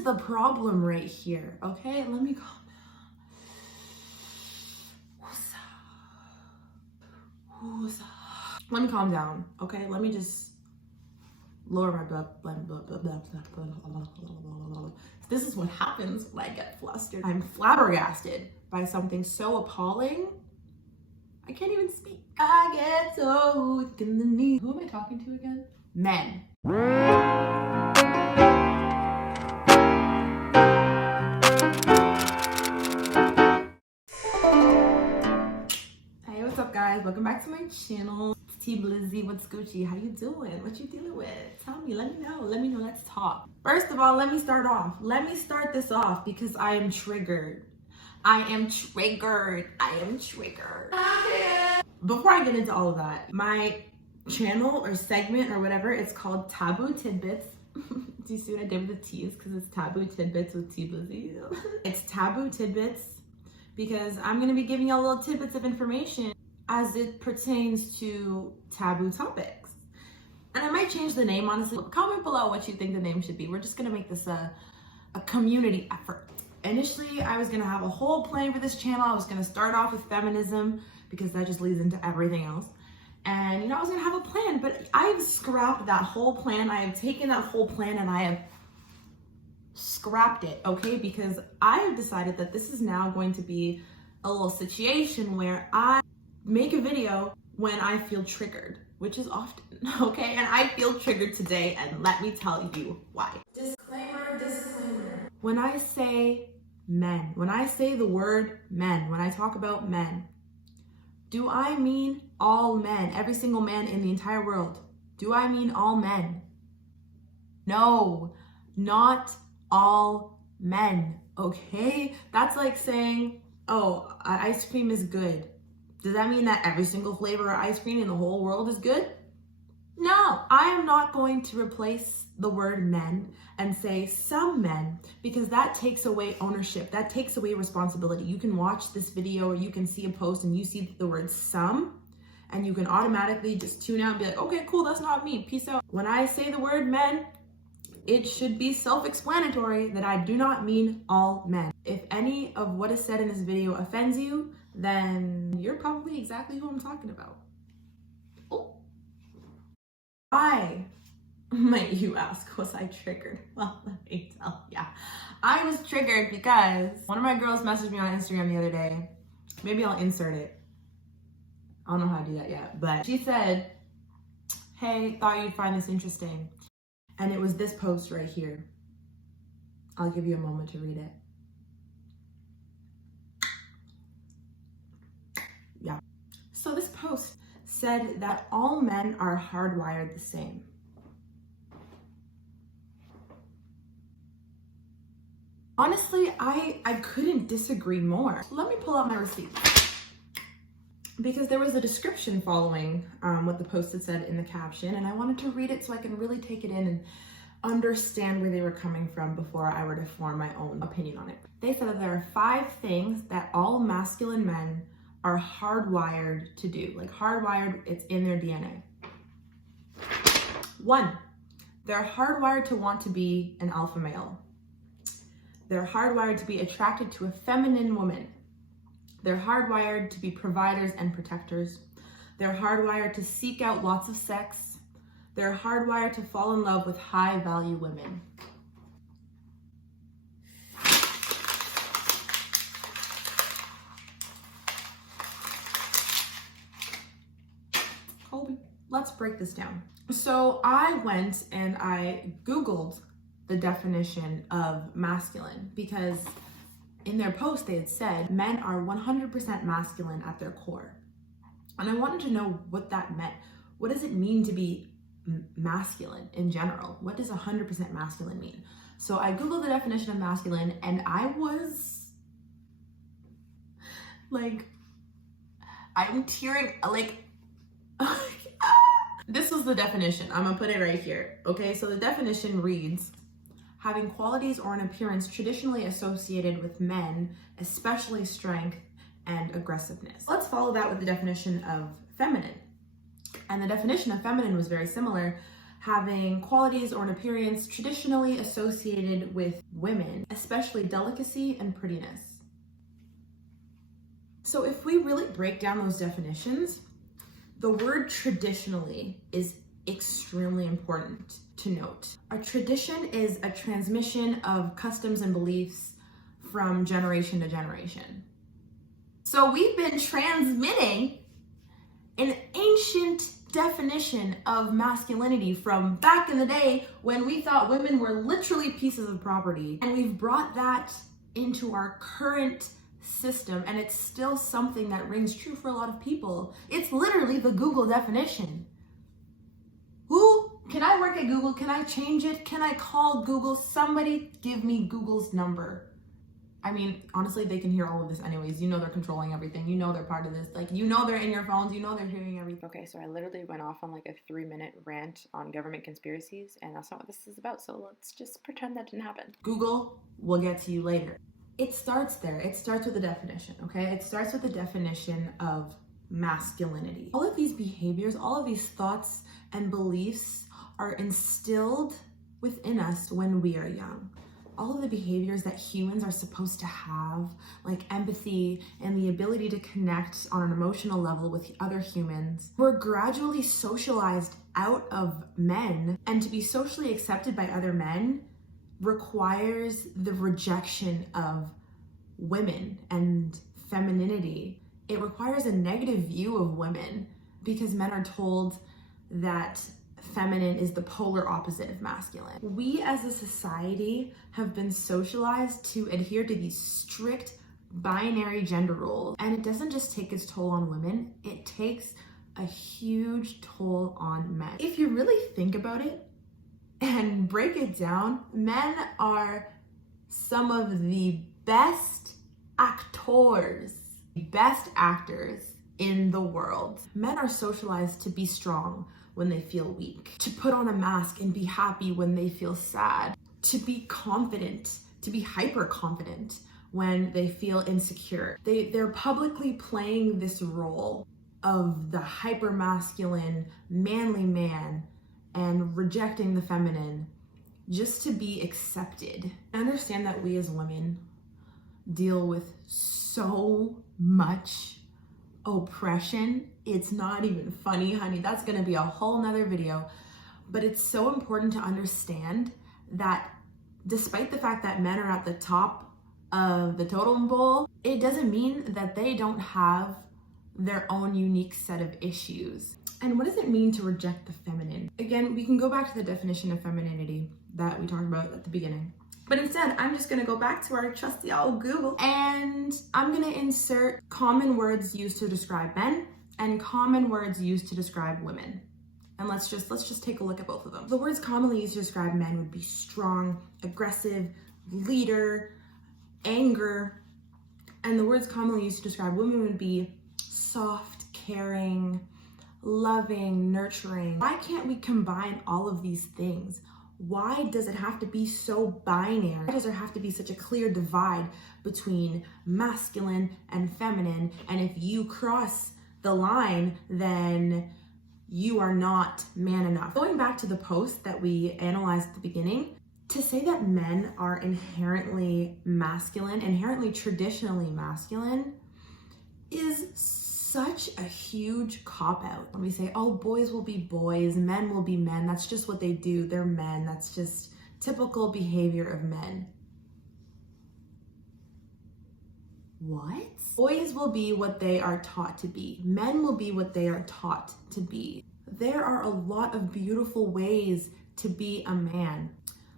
is the problem right here, okay? Let me calm down. Let me calm down, okay? Let me just lower my blood. This is what happens when I get flustered. I'm flabbergasted by something so appalling, I can't even speak. I get so weak in the knee. Who am I talking to again? Men. Hey, what's up guys? Welcome back to my channel. It's T Blizzy, what's Gucci? How you doing? What you dealing with? Tell me, let me know, let's talk. First of all, let me start this off because I am triggered. Before I get into all of that, my channel or segment or whatever, it's called Taboo Tidbits. Do you see what I did with the T's? Because it's Taboo Tidbits with T Blizzy. It's Taboo Tidbits because I'm going to be giving y'all little tidbits of information as it pertains to taboo topics. And I might change the name, honestly. Comment below what you think the name should be. We're just going to make this a community effort. Initially, I was going to have a whole plan for this channel. I was going to start off with feminism because that just leads into everything else. And, I was going to have a plan, but I've scrapped that whole plan. I have taken that whole plan and I have scrapped it, okay? Because I have decided that this is now going to be a little situation where I make a video when I feel triggered, which is often, okay? And I feel triggered today, and let me tell you why. Disclaimer. When I say men, when I say the word men, when I talk about men, do I mean all men, every single man in the entire world? Do I mean all men? No, not all men, okay? That's like saying, oh, ice cream is good. Does that mean that every single flavor of ice cream in the whole world is good? No, I am not going to replace the word men and say some men, because that takes away ownership. That takes away responsibility. You can watch this video or you can see a post and you see the word some and you can automatically just tune out and be like, okay, cool, that's not me, peace out. When I say the word men, it should be self-explanatory that I do not mean all men. If any of what is said in this video offends you, then you're probably exactly who I'm talking about. Oh. Why, might you ask, was I triggered? Well, let me tell ya. I was triggered because one of my girls messaged me on Instagram the other day. Maybe I'll insert it. I don't know how to do that yet, but she said, hey, thought you'd find this interesting. And it was this post right here. I'll give you a moment to read it. Yeah. So this post said that all men are hardwired the same. Honestly, I couldn't disagree more. Let me pull out my receipt. Because there was a description following what the post had said in the caption, and I wanted to read it so I can really take it in and understand where they were coming from before I were to form my own opinion on it. They said that there are 5 things that all masculine men are hardwired to do. Like hardwired, it's in their DNA. 1, they're hardwired to want to be an alpha male. They're hardwired to be attracted to a feminine woman. They're hardwired to be providers and protectors. They're hardwired to seek out lots of sex. They're hardwired to fall in love with high-value women. Colby, let's break this down. So I went and I Googled the definition of masculine because in their post, they had said men are 100% masculine at their core. And I wanted to know what that meant. What does it mean to be masculine in general? What does 100% masculine mean? So I Googled the definition of masculine and I was like, I'm tearing, like, this was the definition. I'm gonna put it right here. Okay, so the definition reads, having qualities or an appearance traditionally associated with men, especially strength and aggressiveness. Let's follow that with the definition of feminine. And the definition of feminine was very similar, having qualities or an appearance traditionally associated with women, especially delicacy and prettiness. So if we really break down those definitions, the word traditionally is extremely important to note. A tradition is a transmission of customs and beliefs from generation to generation. So we've been transmitting an ancient definition of masculinity from back in the day when we thought women were literally pieces of property. And we've brought that into our current system, and it's still something that rings true for a lot of people. It's literally the Google definition. Can I work at Google? Can I change it? Can I call Google? Somebody give me Google's number. I mean, honestly, they can hear all of this anyways. You know they're controlling everything. You know they're part of this. Like, you know they're in your phones. You know they're hearing everything. Okay, so I literally went off on like a 3-minute rant on government conspiracies, and that's not what this is about, so let's just pretend that didn't happen. Google will get to you later. It starts there. It starts with the definition, okay? It starts with the definition of masculinity. All of these behaviors, all of these thoughts and beliefs are instilled within us when we are young. All of the behaviors that humans are supposed to have, like empathy and the ability to connect on an emotional level with other humans, were gradually socialized out of men, and to be socially accepted by other men requires the rejection of women and femininity. It requires a negative view of women because men are told that feminine is the polar opposite of masculine. We as a society have been socialized to adhere to these strict binary gender roles, and it doesn't just take its toll on women, it takes a huge toll on men. If you really think about it and break it down, men are some of the best actors, best actors in the world. Men are socialized to be strong when they feel weak, to put on a mask and be happy when they feel sad, to be confident, to be hyper confident when they feel insecure. They're publicly playing this role of the hyper masculine, manly man and rejecting the feminine just to be accepted. I understand that we as women deal with so much oppression. It's not even funny, honey. That's gonna be a whole nother video. But it's so important to understand that despite the fact that men are at the top of the totem pole, it doesn't mean that they don't have their own unique set of issues. And what does it mean to reject the feminine? Again, we can go back to the definition of femininity that we talked about at the beginning. But instead, I'm just gonna go back to our trusty old Google, and I'm gonna insert common words used to describe men and common words used to describe women. And let's just take a look at both of them. The words commonly used to describe men would be strong, aggressive, leader, anger. And the words commonly used to describe women would be soft, caring, loving, nurturing. Why can't we combine all of these things? Why does it have to be so binary? Why does there have to be such a clear divide between masculine and feminine? And if you cross the line, then you are not man enough. Going back to the post that we analyzed at the beginning, to say that men are inherently masculine, inherently traditionally masculine, is such a huge cop-out. When we say, oh, boys will be boys, men will be men, that's just what they do, they're men, that's just typical behavior of men. What? Boys will be what they are taught to be. Men will be what they are taught to be. There are a lot of beautiful ways to be a man.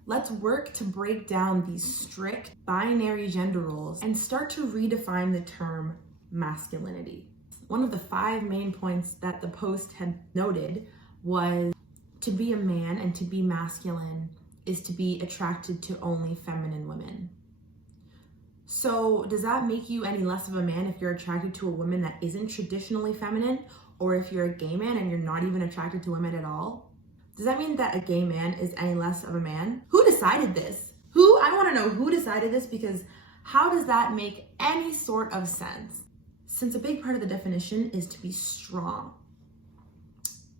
Let's work to break down these strict binary gender roles and start to redefine the term masculinity. One of the 5 main points that the post had noted was to be a man and to be masculine is to be attracted to only feminine women. So does that make you any less of a man if you're attracted to a woman that isn't traditionally feminine, or if you're a gay man and you're not even attracted to women at all? Does that mean that a gay man is any less of a man? Who decided this? I want to know who decided this, because how does that make any sort of sense? Since a big part of the definition is to be strong.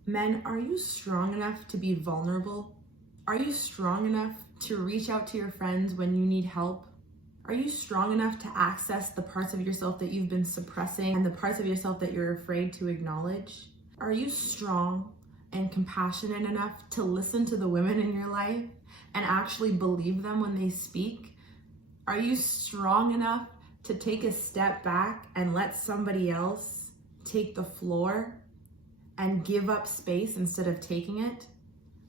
Men, are you strong enough to be vulnerable? Are you strong enough to reach out to your friends when you need help? Are you strong enough to access the parts of yourself that you've been suppressing and the parts of yourself that you're afraid to acknowledge? Are you strong and compassionate enough to listen to the women in your life and actually believe them when they speak? Are you strong enough to take a step back and let somebody else take the floor and give up space instead of taking it?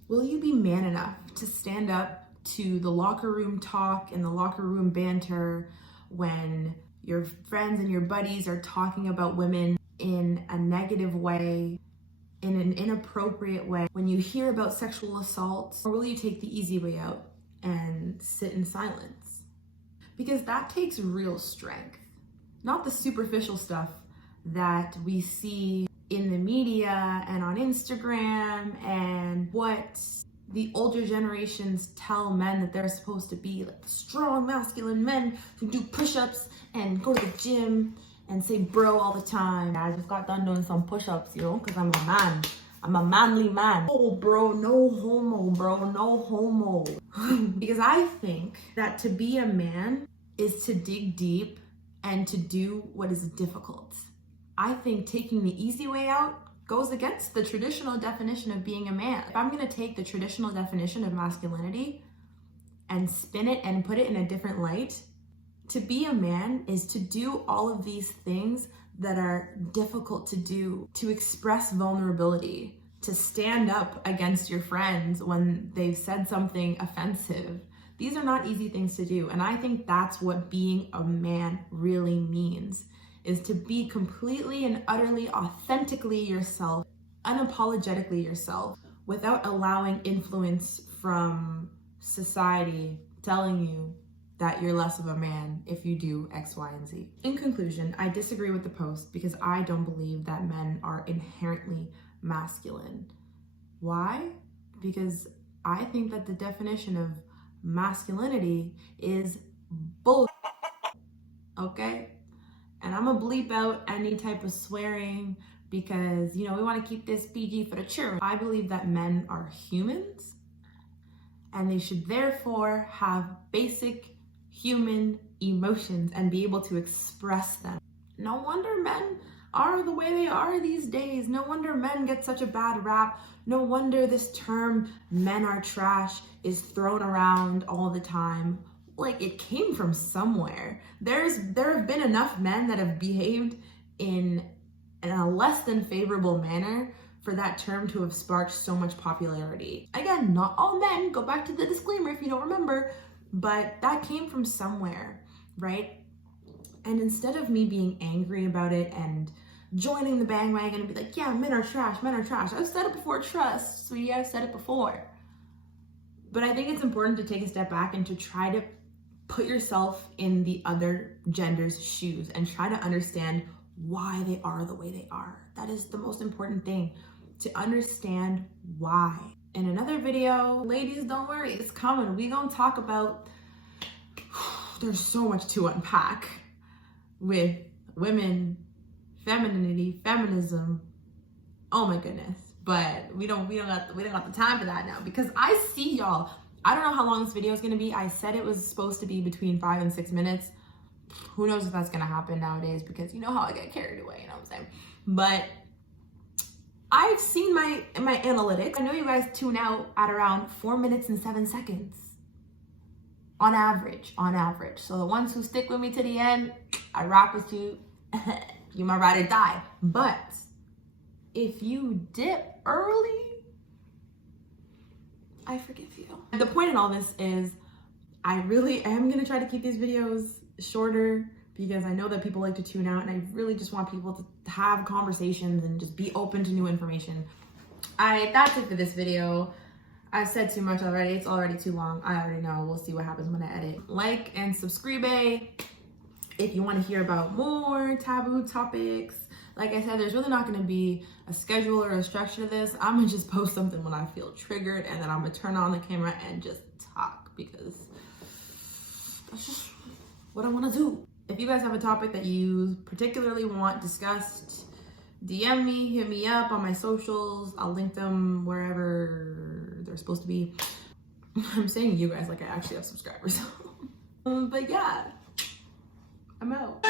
Will you be man enough to stand up to the locker room talk and the locker room banter when your friends and your buddies are talking about women in a negative way, in an inappropriate way, when you hear about sexual assault? Or will you take the easy way out and sit in silence? Because that takes real strength, not the superficial stuff that we see in the media and on Instagram and what the older generations tell men that they're supposed to be, like the strong masculine men who do push-ups and go to the gym and say bro all the time. I just got done doing some push-ups, because I'm a man. I'm a manly man. Oh bro, no homo, bro, no homo. Because I think that to be a man is to dig deep and to do what is difficult. I think taking the easy way out goes against the traditional definition of being a man. If I'm gonna take the traditional definition of masculinity and spin it and put it in a different light, to be a man is to do all of these things that are difficult to do, to express vulnerability, to stand up against your friends when they've said something offensive. These are not easy things to do. And I think that's what being a man really means, is to be completely and utterly authentically yourself, unapologetically yourself, without allowing influence from society telling you that you're less of a man if you do X, Y, and Z. In conclusion, I disagree with the post because I don't believe that men are inherently masculine. Why? Because I think that the definition of masculinity is bull, okay? And I'm gonna bleep out any type of swearing because, we wanna keep this PG for the children. I believe that men are humans and they should therefore have basic human emotions and be able to express them. No wonder men are the way they are these days. No wonder men get such a bad rap. No wonder this term, men are trash, is thrown around all the time. Like, it came from somewhere. There have been enough men that have behaved in a less than favorable manner for that term to have sparked so much popularity. Again, not all men, go back to the disclaimer if you don't remember, but that came from somewhere, right? And instead of me being angry about it and joining the bandwagon and be like, yeah, men are trash, men are trash. I've said it before, trust, so yeah, I've said it before. But I think it's important to take a step back and to try to put yourself in the other gender's shoes and try to understand why they are the way they are. That is the most important thing, to understand why. In another video, ladies, don't worry, it's coming. We gonna talk about, there's so much to unpack with women, femininity, feminism. Oh my goodness. But we don't got the time for that now, because I see y'all. I don't know how long this video is gonna be. I said it was supposed to be between 5 and 6 minutes. Who knows if that's gonna happen nowadays, because you know how I get carried away, you know what I'm saying? But I've seen my analytics. I know you guys tune out at around 4 minutes and 7 seconds. On average. So the ones who stick with me to the end, I rock with you. You might ride or die. But if you dip early, I forgive you. The point in all this is I really am gonna try to keep these videos shorter because I know that people like to tune out, and I really just want people to have conversations and just be open to new information. That's it for this video. I've said too much already. It's already too long. I already know. We'll see what happens when I edit. Like and subscribe if you want to hear about more taboo topics. Like I said, there's really not going to be a schedule or a structure to this. I'm going to just post something when I feel triggered, and then I'm going to turn on the camera and just talk, because that's just what I want to do. If you guys have a topic that you particularly want discussed, DM me, hit me up on my socials. I'll link them wherever they're supposed to be. I'm saying you guys like I actually have subscribers. But yeah, I'm out.